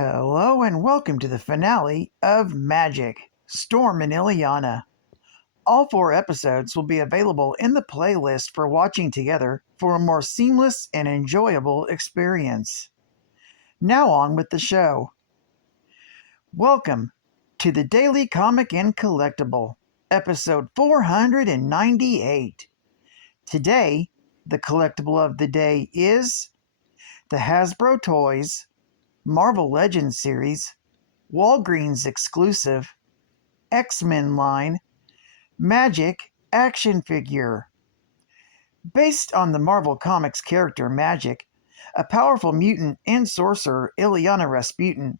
Hello and welcome to the finale of Magik, Storm and Illyana. All 4 episodes will be available in the playlist for watching together for a more seamless and enjoyable experience. Now on with the show. Welcome to the Daily Comic and Collectible, episode 498. Today, the collectible of the day is the Hasbro Toys Marvel Legends series, Walgreens exclusive, X-Men line, Magik action figure. Based on the Marvel Comics character Magik, a powerful mutant and sorcerer, Illyana Rasputin,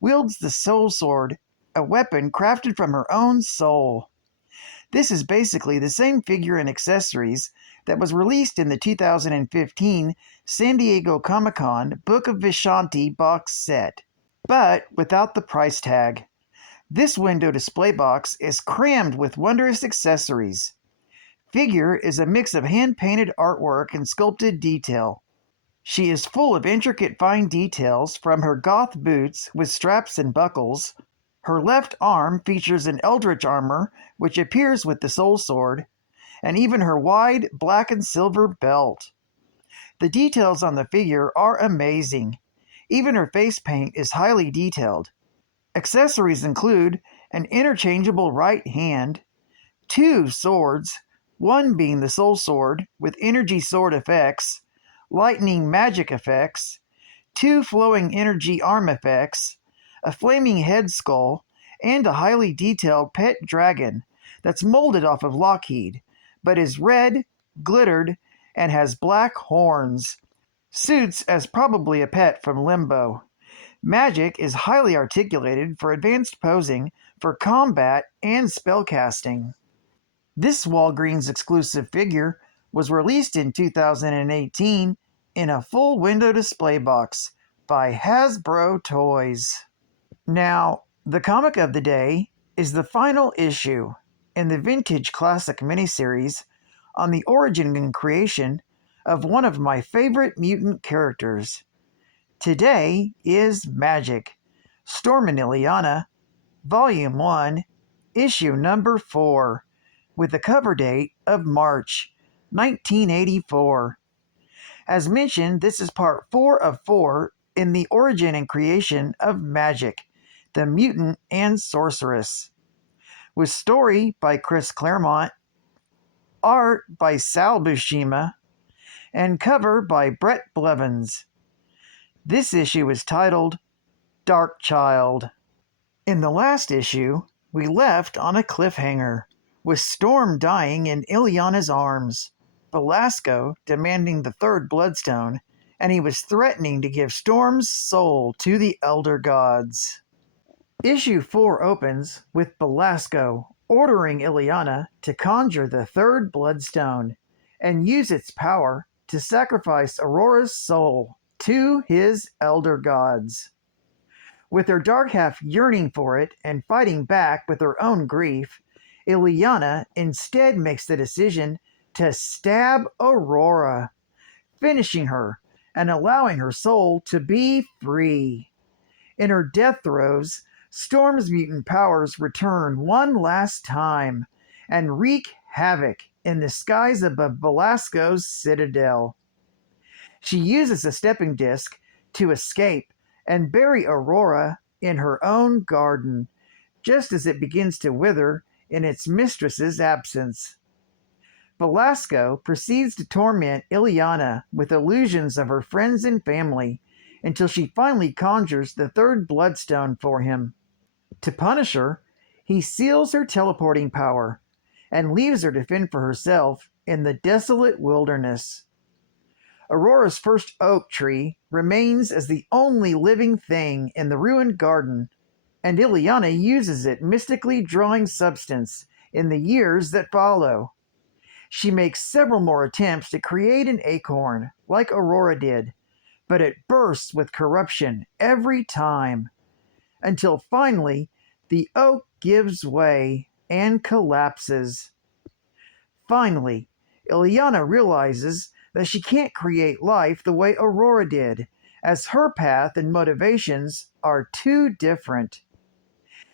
wields the Soul Sword, a weapon crafted from her own soul. This is basically the same figure and accessories that was released in the 2015 San Diego Comic-Con Book of Vishanti box set, but without the price tag. This window display box is crammed with wondrous accessories. Figure is a mix of hand-painted artwork and sculpted detail. She is full of intricate fine details from her goth boots with straps and buckles. Her left arm features an eldritch armor which appears with the soul sword, and even her wide black and silver belt. The details on the figure are amazing. Even her face paint is highly detailed. Accessories include an interchangeable right hand, 2 swords, one being the soul sword with energy sword effects, lightning magic effects, 2 flowing energy arm effects, a flaming head skull, and a highly detailed pet dragon that's molded off of Lockheed, but is red, glittered, and has black horns. Suits as probably a pet from Limbo. Magik is highly articulated for advanced posing, for combat, and spellcasting. This Walgreens exclusive figure was released in 2018 in a full window display box by Hasbro Toys. Now, the comic of the day is the final issue in the Vintage Classic miniseries on the origin and creation of one of my favorite mutant characters. Today is Magik, Storm and Illyana, Volume 1, Issue Number 4, with the cover date of March 1984. As mentioned, this is part 4 of 4 in the origin and creation of Magik, the mutant and sorceress, with story by Chris Claremont, art by Sal Buscema, and cover by Brett Blevins. This issue is titled Dark Child. In the last issue, we left on a cliffhanger, with Storm dying in Illyana's arms, Belasco demanding the 3rd Bloodstone, and he was threatening to give Storm's soul to the Elder Gods. Issue 4 opens with Belasco ordering Illyana to conjure the 3rd Bloodstone and use its power to sacrifice Aurora's soul to his Elder Gods. With her dark half yearning for it and fighting back with her own grief, Illyana instead makes the decision to stab Aurora, finishing her and allowing her soul to be free. In her death throes, Storm's mutant powers return one last time and wreak havoc in the skies above Belasco's citadel. She uses a stepping disc to escape and bury Aurora in her own garden, just as it begins to wither in its mistress's absence. Belasco proceeds to torment Illyana with illusions of her friends and family until she finally conjures the 3rd Bloodstone for him. To punish her, he seals her teleporting power and leaves her to fend for herself in the desolate wilderness. Aurora's first oak tree remains as the only living thing in the ruined garden, and Illyana uses it, mystically drawing substance in the years that follow. She makes several more attempts to create an acorn, like Aurora did, but it bursts with corruption every time, until finally the oak gives way and collapses. Finally, Illyana realizes that she can't create life the way Aurora did, as her path and motivations are too different.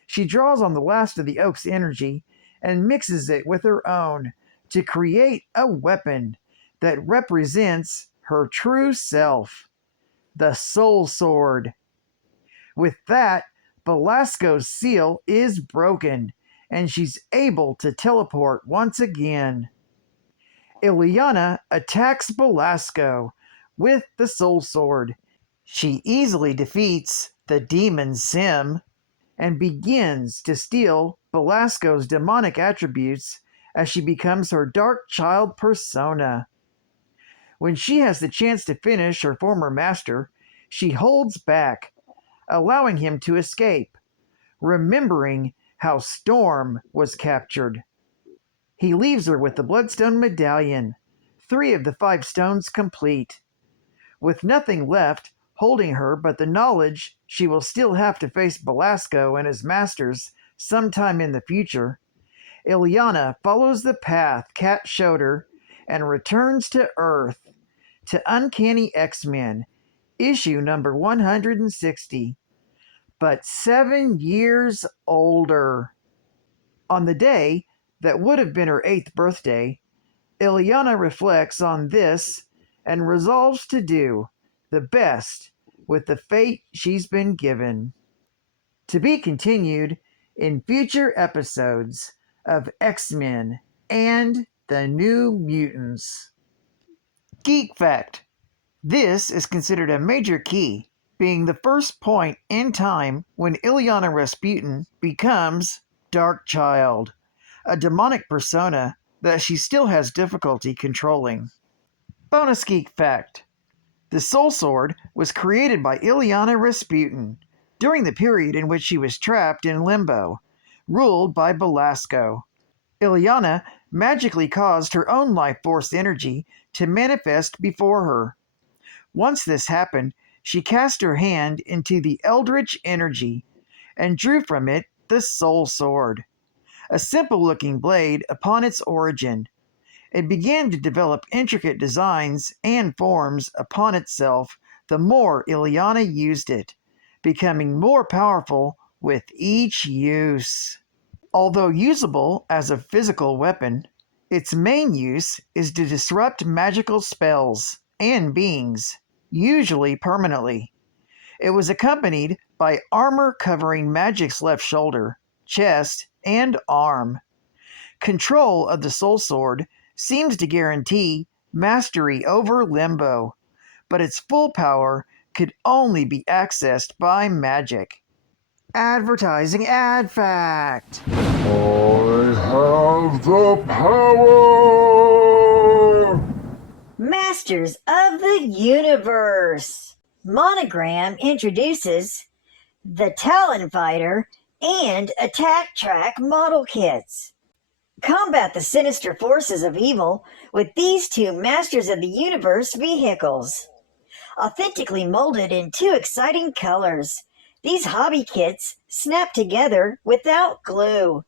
She draws on the last of the oak's energy and mixes it with her own to create a weapon that represents her true self, the Soul Sword. With that, Belasco's seal is broken, and she's able to teleport once again. Illyana attacks Belasco with the Soul Sword. She easily defeats the demon Sim and begins to steal Belasco's demonic attributes as she becomes her dark child persona. When she has the chance to finish her former master, she holds back, allowing him to escape, remembering how Storm was captured. He leaves her with the Bloodstone Medallion, 3 of the 5 stones complete. With nothing left holding her but the knowledge she will still have to face Belasco and his masters sometime in the future, Illyana follows the path Kat showed her and returns to Earth, to Uncanny X-Men, issue number 160, but 7 years older. On the day that would have been her 8th birthday, Illyana reflects on this and resolves to do the best with the fate she's been given. To be continued in future episodes of X-Men and the New Mutants. Geek Fact: this is considered a major key, being the first point in time when Illyana Rasputin becomes Darkchild, a demonic persona that she still has difficulty controlling. Bonus Geek Fact: the Soul Sword was created by Illyana Rasputin during the period in which she was trapped in Limbo, ruled by Belasco. Illyana magically caused her own life force energy to manifest before her. Once this happened, she cast her hand into the Eldritch energy and drew from it the Soul Sword, a simple-looking blade upon its origin. It began to develop intricate designs and forms upon itself the more Illyana used it, becoming more powerful with each use. Although usable as a physical weapon, its main use is to disrupt magical spells and beings, usually permanently. It was accompanied by armor covering Magik's left shoulder, chest, and arm. Control of the Soul Sword seems to guarantee mastery over Limbo, but its full power could only be accessed by Magik. Advertising ad fact. I have the power! Masters of the Universe. Monogram introduces the Talon Fighter and Attack Track model kits. Combat the sinister forces of evil with these 2 Masters of the Universe vehicles. Authentically molded in 2 exciting colors, these hobby kits snap together without glue.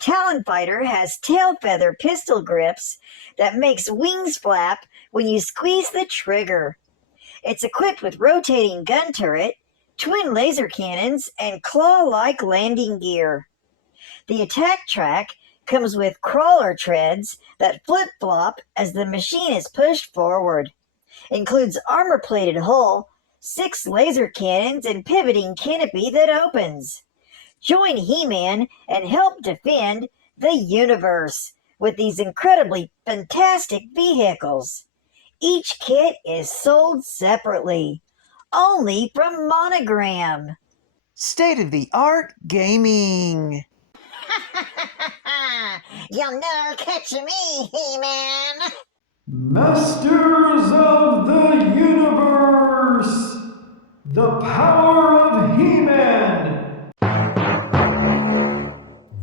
Talon Fighter has tail feather pistol grips that makes wings flap when you squeeze the trigger. It's equipped with rotating gun turret, twin laser cannons, and claw-like landing gear. The Attack Track comes with crawler treads that flip-flop as the machine is pushed forward. Includes armor-plated hull, 6 laser cannons, and pivoting canopy that opens. Join He-Man and help defend the universe with these incredibly fantastic vehicles. Each kit is sold separately, only from Monogram. State-of-the-art gaming. You'll never catch me, He-Man. Masters of the Universe! The power of He-Man!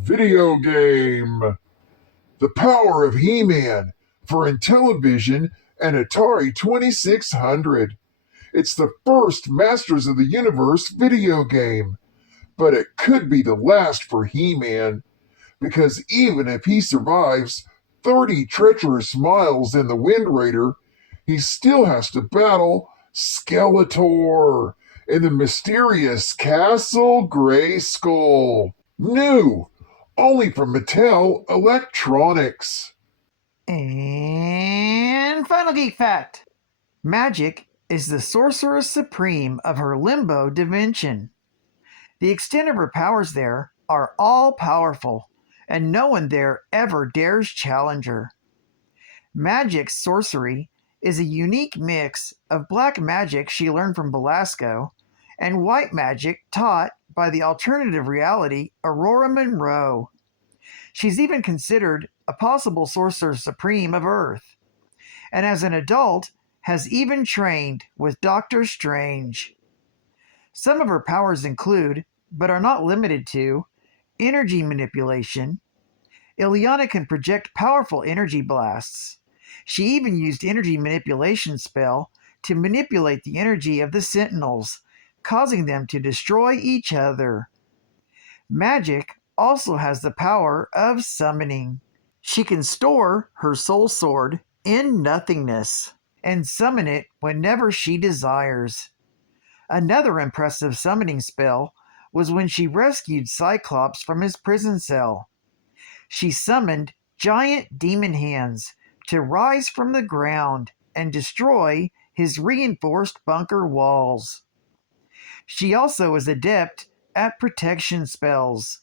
Video game! The Power of He-Man for Intellivision and Atari 2600. It's the first Masters of the Universe video game, but it could be the last for He-Man, because even if he survives 30 treacherous miles in the Wind Raider, he still has to battle Skeletor, and the mysterious Castle Grayskull. New, only from Mattel Electronics. And final geek fact. Magik is the sorceress supreme of her limbo dimension. The extent of her powers there are all powerful, and no one there ever dares challenge her. Magik's sorcery is a unique mix of black magic she learned from Belasco and white magic taught by the alternative reality Aurora Monroe. She's even considered a possible sorcerer supreme of Earth, and as an adult has even trained with Doctor Strange. Some of her powers include, but are not limited to, energy manipulation. Illyana can project powerful energy blasts. She even used energy manipulation spell to manipulate the energy of the Sentinels, causing them to destroy each other. Magik also has the power of summoning. She can store her soul sword in nothingness and summon it whenever she desires. Another impressive summoning spell was when she rescued Cyclops from his prison cell. She summoned giant demon hands to rise from the ground and destroy his reinforced bunker walls. She also is adept at protection spells.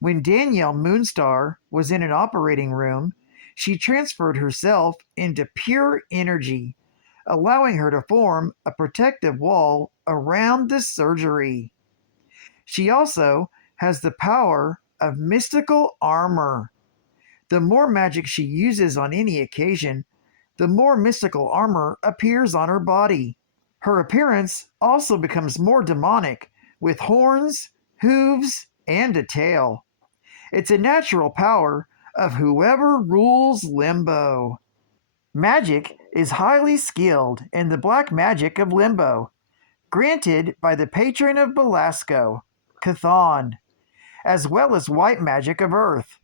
When Danielle Moonstar was in an operating room, she transferred herself into pure energy, allowing her to form a protective wall around the surgery. She also has the power of mystical armor. The more magic she uses on any occasion, the more mystical armor appears on her body. Her appearance also becomes more demonic, with horns, hooves, and a tail. It's a natural power of whoever rules Limbo. Magik is highly skilled in the black magic of Limbo, granted by the patron of Belasco, Chthon, as well as white magic of Earth,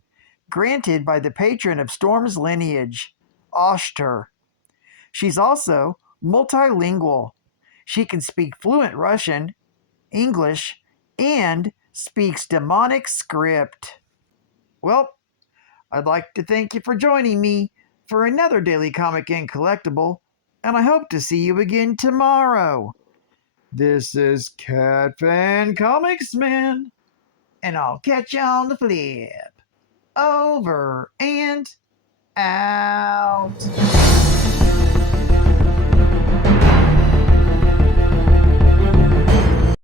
granted by the patron of Storm's lineage, Oshter. She's also multilingual. She can speak fluent Russian, English, and speaks demonic script. Well, I'd like to thank you for joining me for another Daily Comic and Collectible, and I hope to see you again tomorrow. This is Cat Fan Comics Man, and I'll catch you on the flip. Over and out.